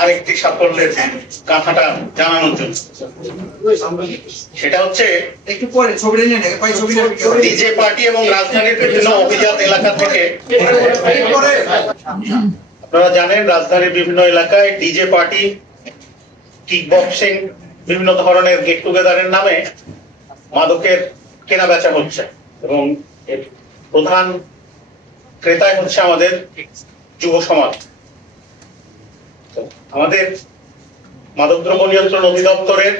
আরেকটি সাফল্যের কথাটা জানানোর জন্য, সেটা হচ্ছে একটু পরে ছবিটা নিয়ে নেন, ভাই ছবিটা ডিজে পার্টি এবং রাজধানীর বিভিন্ন অভিজাত এলাকা থেকে আপনারা জানেন রাজধানীর বিভিন্ন এলাকায় ডিজে পার্টি, কিক বক্সিং, বিভিন্ন ধরনের গেট টুগেদারের নামে মাদকের কেনা বেচা হচ্ছে এবং প্রধান ক্রেতাই হচ্ছে আমাদের যুব সমাজ। আমাদের মাদকদ্রব্য নিয়ন্ত্রণ অধিদপ্তরের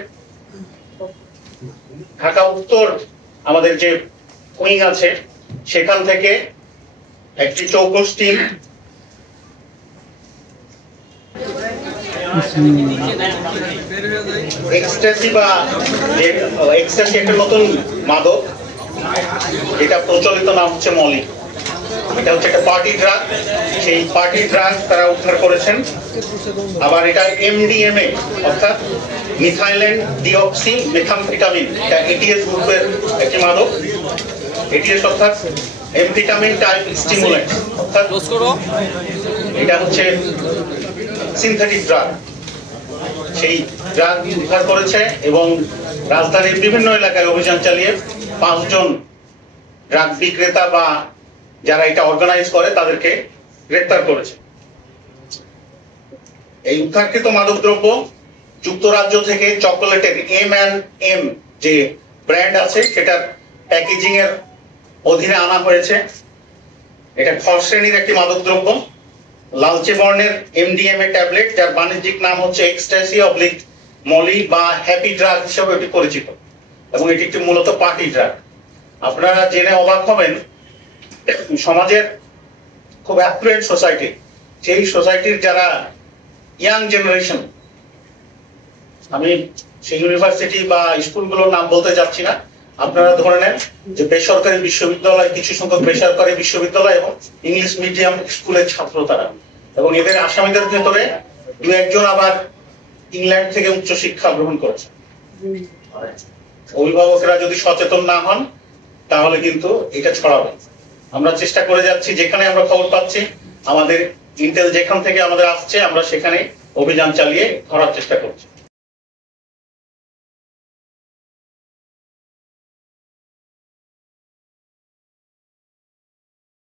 ঢাকা উত্তর আমাদের যে উইং আছে সেখান থেকে একটি চৌকস টিম এক্সট্যাসি বা এক্সট্যাসি একটা নতুন মাদক, এটা প্রচলিত নাম হচ্ছে মলি। এটা হচ্ছে একটা পার্টি ড্রাগ, সেই পার্টি ড্রাগ তারা উদ্ধার করেছেন। আবার এটা এমডিএমএ অর্থাৎ মিথাইলেন ডিঅক্সি মেথামফেটামিন, এটা এটিএস গ্রুপের একটি মাদক। এটিএস অর্থাৎ এমফেটামিন টাইপ স্টিমুলেন্ট, অর্থাৎ এটা হচ্ছে সিনথেটিক ড্রাগ। সেই ড্রাগ উদ্ধার করেছে এবং রাজধানীর বিভিন্ন এলাকায় অভিযান চালিয়ে 5 জন ড্রাগ বিক্রেতা বা যারা এটা অর্গানাইজ করে তাদেরকে গ্রেফতার করেছে। এই উদ্ধারকৃত মাদকদ্রব্য যুক্তরাজ্য থেকে চকোলেটের M&M যে ব্র্যান্ড আছে সেটার প্যাকেজিং এর অধীনে আনা হয়েছে। এটা খ শ্রেণীর একটি মাদকদ্রব্য, লালচে বর্ণের এমডিএমএ ট্যাবলেট, যার বাণিজ্যিক নাম হচ্ছে এক্সট্যাসি অবলিক মলি বা হ্যাপি ড্রাগ হিসেবে এটি পরিচিত এবং এটি একটি মূলত পার্টি ড্রাগ। আপনারা জেনে অবাক হবেন, সমাজের খুব অ্যাফ্লুয়েন্ট সোসাইটি, সেই সোসাইটির যারা ইয়াং জেনারেশন, আমি সেই ইউনিভার্সিটি বা স্কুলগুলোর নাম বলতে যাচ্ছি না, আপনারা ধরে নেন যে বেসরকারি বিশ্ববিদ্যালয়, কিছু সংখ্যক বেসরকারি বিশ্ববিদ্যালয় এবং ইংলিশ মিডিয়াম স্কুলের ছাত্র তারা, এবং এদের আসামিদের ভেতরে 2-1 আবার ইংল্যান্ড থেকে উচ্চশিক্ষা গ্রহণ করেছে। অভিভাবকরা যদি সচেতন না হন তাহলে কিন্তু এটা ছড়াবে। আমরা চেষ্টা করে যাচ্ছি, যেখানে আমরা খবর পাচ্ছি, আমাদের ইন্টেল যেখান থেকে আমাদের আসছে আমরা সেখানে অভিযান চালিয়ে ধরার চেষ্টা করছি।